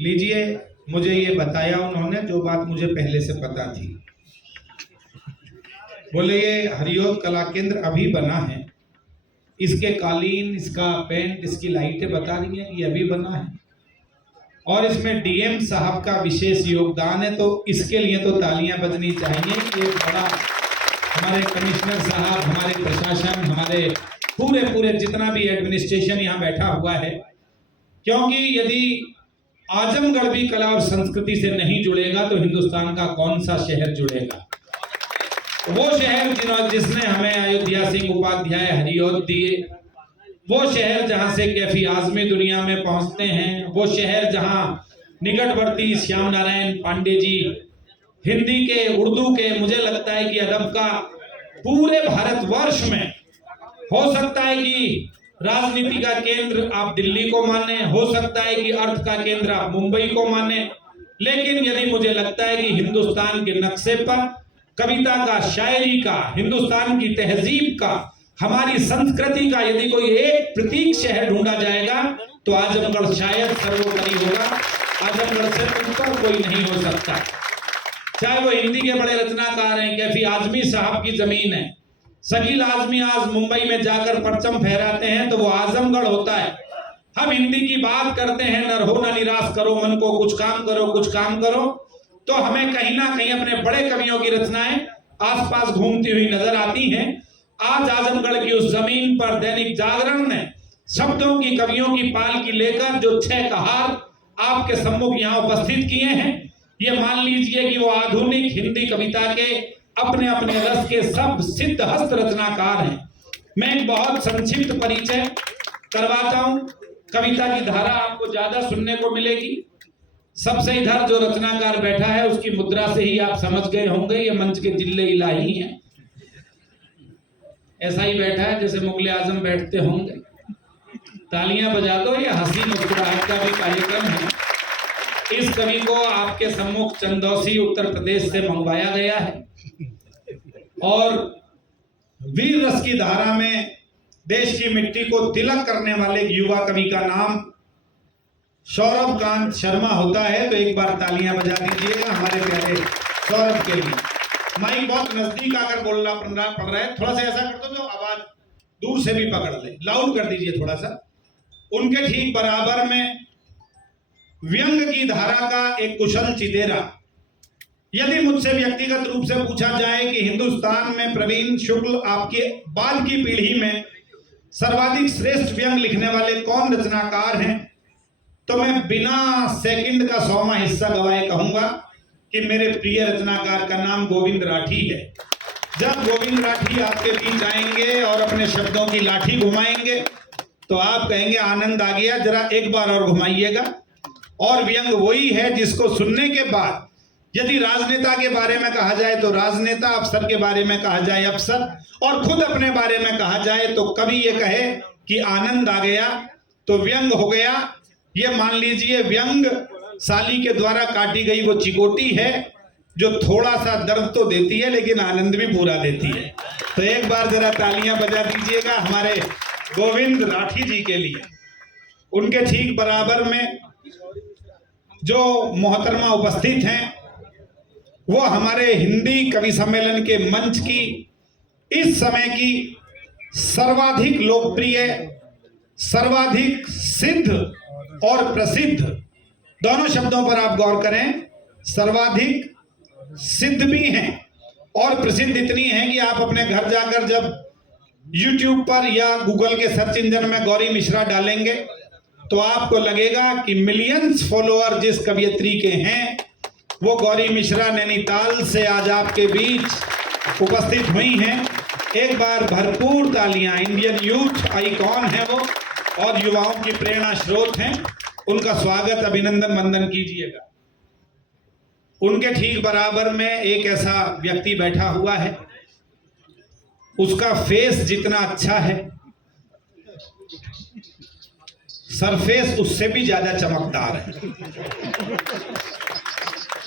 लीजिए, मुझे ये बताया उन्होंने जो बात मुझे पहले से पता थी। बोले ये हरिओम कला केंद्र अभी बना है, इसके कालीन, इसका पेंट, इसकी लाइटें बता रही हैं ये अभी बना है और इसमें डीएम साहब का विशेष योगदान है, तो इसके लिए तो तालियां बजनी चाहिए। ये बड़ा हमारे कमिश्नर साहब, हमारे प्रशासन, हमारे पूरे जितना भी एडमिनिस्ट्रेशन यहाँ बैठा हुआ है, क्योंकि यदि आजमगढ़ भी कला और संस्कृति से नहीं जुड़ेगा तो हिंदुस्तान का कौन सा शहर जुड़ेगा। वो शहर जिसने हमें अयोध्या सिंह उपाध्याय हरिओम दिए, वो शहर जहां से कैफी आजमी दुनिया में पहुंचते हैं, वो शहर जहां निकटवर्ती श्याम नारायण पांडे जी हिंदी के, उर्दू के, मुझे लगता है कि अदब का पूरे भारतवर्ष में हो सकता है कि राजनीति का केंद्र आप दिल्ली को माने, हो सकता है कि अर्थ का केंद्र आप मुंबई को माने, लेकिन यदि मुझे लगता है कि हिंदुस्तान के नक्शे पर कविता का, शायरी का, हिंदुस्तान की तहजीब का, हमारी संस्कृति का यदि कोई एक प्रतीक शहर ढूंढा जाएगा तो आजमगढ़ शायद सर्वोपरि होगा। आजमगढ़ से ऊपर कोई नहीं हो सकता। चाहे वो हिंदी के बड़े रचनाकार हैं, कैफी आजमी साहब की जमीन है, शकील आजमी आज मुंबई में जाकर परचम फहराते हैं तो वो आजमगढ़ होता है। हम हिंदी की बात करते हैं, न रहो न निराश करो मन को, कुछ काम करो, कुछ काम करो, तो हमें कहीं ना कहीं अपने बड़े कवियों की रचनाएं आसपास घूमती हुई नजर आती हैं। आज आजमगढ़ की उस जमीन पर दैनिक जागरण ने शब्दों की, कवियों की पालकी लेकर जो 6 कहार आपके सम्मुख यहाँ उपस्थित किए हैं, ये मान लीजिए कि वो आधुनिक हिंदी कविता के अपने अपने रस के सब सिद्ध हस्त रचनाकार हैं। मैं एक बहुत संक्षिप्त परिचय करवाता हूं। कविता की धारा आपको ज्यादा सुनने को मिलेगी। सबसे इधर जो रचनाकार बैठा है उसकी मुद्रा से ही आप समझ गए होंगे ये मंच के जिले इलाही हैं। ऐसा ही बैठा है जैसे मुगले आजम बैठते होंगे। तालियां बजा दो, ये हंसी मुस्कुराहट का भी कार्यक्रम है। इस कवि को आपके सम्मुख चंदौसी उत्तर प्रदेश से मंगवाया गया है और वीर रस की धारा में देश की मिट्टी को तिलक करने वाले युवा कवि का नाम सौरभ कांत शर्मा होता है। तो एक बार तालियां बजा दीजिएगा हमारे प्यारे सौरभ के लिए। माइक बहुत नजदीक आकर बोलना पड़ रहा है, थोड़ा सा ऐसा कर दो जो आवाज दूर से भी पकड़ ले, लाउड कर दीजिए थोड़ा सा। उनके ठीक बराबर में व्यंग की धारा का एक कुशल चिदेरा। यदि मुझसे व्यक्तिगत रूप से पूछा जाए कि हिंदुस्तान में प्रवीण शुक्ल आपके बाद की पीढ़ी में सर्वाधिक श्रेष्ठ व्यंग लिखने वाले कौन रचनाकार हैं, तो मैं बिना सेकंड का 100वां हिस्सा गवाए कहूंगा कि मेरे प्रिय रचनाकार का नाम गोविंद राठी है। जब गोविंद राठी आपके बीच आएंगे और अपने शब्दों की लाठी घुमाएंगे तो आप कहेंगे आनंद आ गया, जरा एक बार और घुमाइएगा। और व्यंग वही है जिसको सुनने के बाद यदि राजनेता के बारे में कहा जाए तो राजनेता, अफसर के बारे में कहा जाए अफसर, और खुद अपने बारे में कहा जाए तो कभी ये कहे कि आनंद आ गया तो व्यंग हो गया। ये मान लीजिए व्यंग साली के द्वारा काटी गई वो चिकोटी है जो थोड़ा सा दर्द तो देती है लेकिन आनंद भी पूरा देती है। तो एक बार जरा तालियां बजा दीजिएगा हमारे गोविंद राठी जी के लिए। उनके ठीक बराबर में जो मोहतरमा उपस्थित हैं वो हमारे हिंदी कवि सम्मेलन के मंच की इस समय की सर्वाधिक लोकप्रिय, सर्वाधिक सिद्ध और प्रसिद्ध, दोनों शब्दों पर आप गौर करें, सर्वाधिक सिद्ध भी हैं और प्रसिद्ध इतनी हैं कि आप अपने घर जाकर जब YouTube पर या गूगल के सर्च इंजन में गौरी मिश्रा डालेंगे तो आपको लगेगा कि मिलियंस फॉलोअर जिस कवियत्री के हैं वो गौरी मिश्रा नैनीताल से आज आपके बीच उपस्थित हुई हैं। एक बार भरपूर तालियां। इंडियन यूथ आइकॉन है वो और युवाओं की प्रेरणा स्रोत हैं। उनका स्वागत, अभिनंदन, वंदन कीजिएगा। उनके ठीक बराबर में एक ऐसा व्यक्ति बैठा हुआ है, उसका फेस जितना अच्छा है सरफेस उससे भी ज्यादा चमकदार है।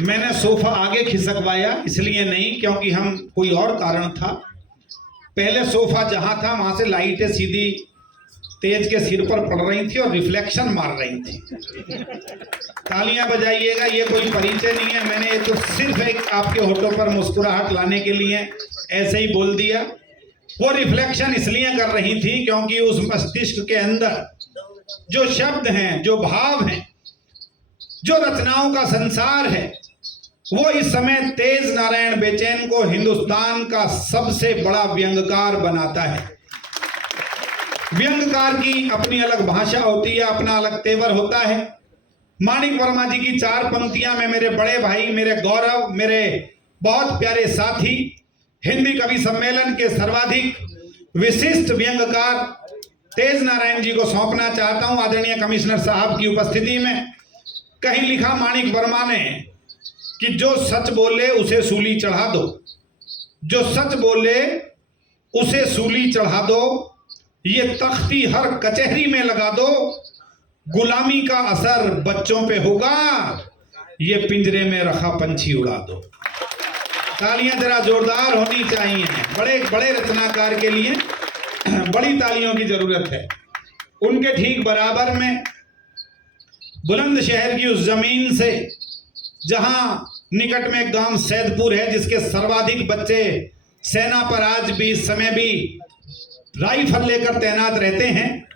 मैंने सोफा आगे खिसकवाया इसलिए नहीं क्योंकि हम कोई और कारण था, पहले सोफा जहां था वहां से लाइटें सीधी तेज के सिर पर पड़ रही थी और रिफ्लेक्शन मार रही थी। तालियां बजाइएगा, ये कोई परिचय नहीं है, मैंने ये तो सिर्फ एक आपके होठों पर मुस्कुराहट लाने के लिए ऐसे ही बोल दिया। वो रिफ्लेक्शन इसलिए कर रही थी क्योंकि उस मस्तिष्क के अंदर जो शब्द हैं, जो भाव हैं, जो रचनाओं का संसार है, वो इस समय तेज नारायण बेचैन को हिंदुस्तान का सबसे बड़ा व्यंगकार बनाता है। व्यंगकार की अपनी अलग भाषा होती है, अपना अलग तेवर होता है। माणिक वर्मा जी की 4 पंक्तियां में मेरे बड़े भाई, मेरे गौरव, मेरे बहुत प्यारे साथी, हिंदी कवि सम्मेलन के सर्वाधिक विशिष्ट व्यंगकार तेज नारायण जी को सौंपना चाहता हूं आदरणीय कमिश्नर साहब की उपस्थिति में। कहीं लिखा माणिक वर्मा ने कि जो सच बोले उसे सूली चढ़ा दो, जो सच बोले उसे सूली चढ़ा दो, ये तख्ती हर कचहरी में लगा दो, गुलामी का असर बच्चों पे होगा, ये पिंजरे में रखा पंछी उड़ा दो। तालियां जरा जोरदार होनी चाहिए, बड़े बड़े रचनाकार के लिए बड़ी तालियों की जरूरत है। उनके ठीक बराबर में बुलंदशहर की उस जमीन से जहां निकट में एक गांव सैदपुर है, जिसके सर्वाधिक बच्चे सेना पर आज भी इस समय भी राइफल लेकर तैनात रहते हैं,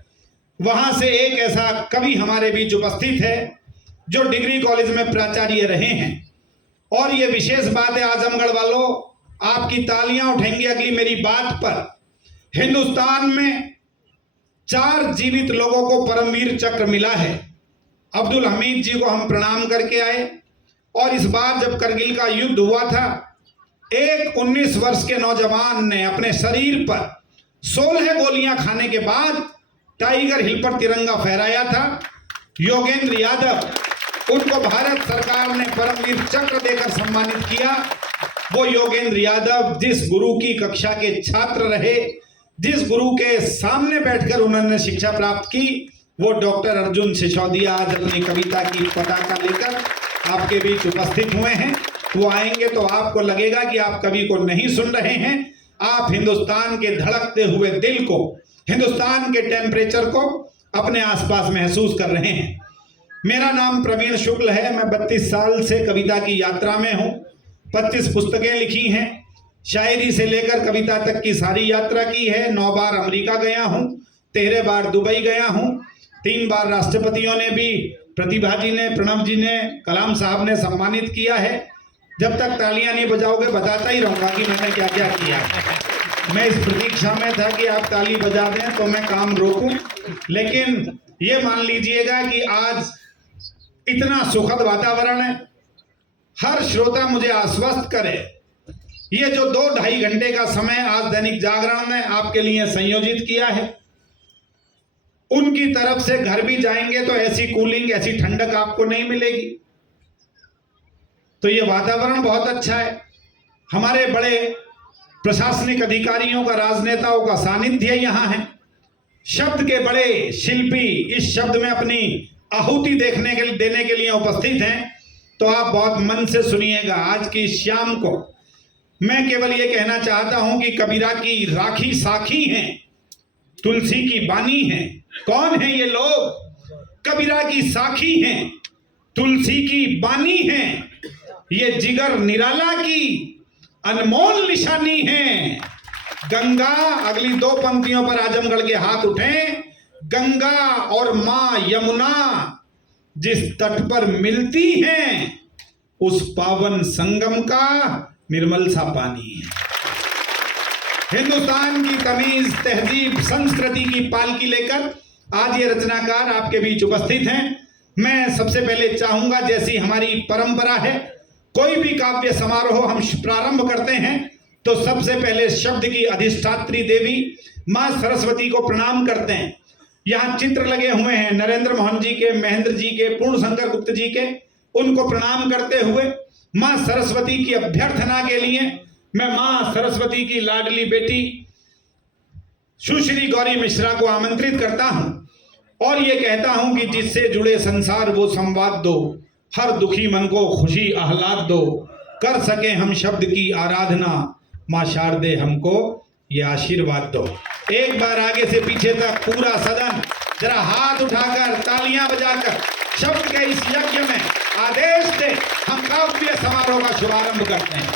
वहां से एक ऐसा कवि हमारे बीच उपस्थित है जो डिग्री कॉलेज में प्राचार्य रहे हैं। और ये विशेष बात है आजमगढ़ वालों, आपकी तालियां उठेंगी अगली मेरी बात पर। हिंदुस्तान में 4 जीवित लोगों को परमवीर चक्र मिला है। अब्दुल हमीद जी को हम प्रणाम करके आए, और इस बार जब करगिल का युद्ध हुआ था, एक 19 वर्ष के नौजवान ने अपने शरीर पर 16 गोलियां खाने के बाद टाइगर हिल पर तिरंगा फहराया था। योगेंद्र यादव, उनको भारत सरकार ने परमवीर चक्र देकर सम्मानित किया। वो योगेंद्र यादव जिस गुरु की कक्षा के छात्र रहे, जिस गुरु के सामने बैठकर उन्होंने शिक्षा प्राप्त की, वो डॉक्टर अर्जुन सिसोदिया आज अपनी कविता की पताका लेकर आपके बीच उपस्थित हुए हैं। वो आएंगे तो आपको लगेगा कि आप कवि को नहीं सुन रहे हैं, आप हिंदुस्तान के धड़कते हुए दिल को, हिंदुस्तान के टेम्परेचर को अपने आसपास महसूस कर रहे हैं। मेरा नाम प्रवीण शुक्ल है, मैं 32 साल से कविता की यात्रा में हूँ। 25 पुस्तकें लिखी हैं, शायरी से लेकर कविता तक की सारी यात्रा की है। 9 बार अमेरिका गया हूँ, 13 बार दुबई गया हूँ, 3 बार राष्ट्रपतियों ने भी, प्रतिभा जी ने, प्रणब जी ने, कलाम साहब ने सम्मानित किया है। जब तक तालियां नहीं बजाओगे बताता ही रहूंगा कि मैंने क्या क्या किया। मैं इस प्रतीक्षा में था कि आप ताली बजा दें तो मैं काम रोकूं, लेकिन ये मान लीजिएगा कि आज इतना सुखद वातावरण है। हर श्रोता मुझे आश्वस्त करे, ये जो 2-2.5 घंटे का समय आज दैनिक जागरण ने आपके लिए संयोजित किया है, उनकी तरफ से घर भी जाएंगे तो ऐसी कूलिंग, ऐसी ठंडक आपको नहीं मिलेगी। तो ये वातावरण बहुत अच्छा है। हमारे बड़े प्रशासनिक अधिकारियों का, राजनेताओं का सानिध्य यहाँ है। शब्द के बड़े शिल्पी इस शब्द में अपनी आहुति देने के लिए उपस्थित हैं। तो आप बहुत मन से सुनिएगा। आज की शाम को मैं केवल ये कहना चाहता हूं कि कबीरा की राखी साखी हैं, तुलसी की बानी हैं। कौन है ये लोग? कबीरा की साखी हैं, तुलसी की बानी हैं, ये जिगर निराला की अनमोल निशानी है। गंगा, अगली 2 पंक्तियों पर आजमगढ़ के हाथ उठें। गंगा और मां यमुना जिस तट पर मिलती हैं, उस पावन संगम का निर्मल सा पानी है। हिंदुस्तान की तमीज, तहजीब, संस्कृति की पालकी लेकर आज ये रचनाकार आपके बीच उपस्थित हैं। मैं सबसे पहले चाहूंगा, जैसी हमारी परंपरा है, कोई भी काव्य समारोह हम प्रारंभ करते हैं तो सबसे पहले शब्द की अधिष्ठात्री देवी मां सरस्वती को प्रणाम करते हैं। यहाँ चित्र लगे हुए हैं नरेंद्र मोहन जी के, महेंद्र जी के, पूर्ण शंकर गुप्त जी के। उनको प्रणाम करते हुए मां सरस्वती की अभ्यर्थना के लिए मैं मां सरस्वती की लाडली बेटी सुश्री गौरी मिश्रा को आमंत्रित करता हूं और ये कहता हूं कि जिससे जुड़े संसार वो संवाद दो, हर दुखी मन को खुशी आह्लाद दो, कर सके हम शब्द की आराधना, मां शारदे हमको ये आशीर्वाद दो। एक बार आगे से पीछे तक पूरा सदन जरा हाथ उठाकर तालियां बजाकर शब्द के इस यज्ञ में आदेश दे हम काव्य समारोह का शुभारंभ करते हैं।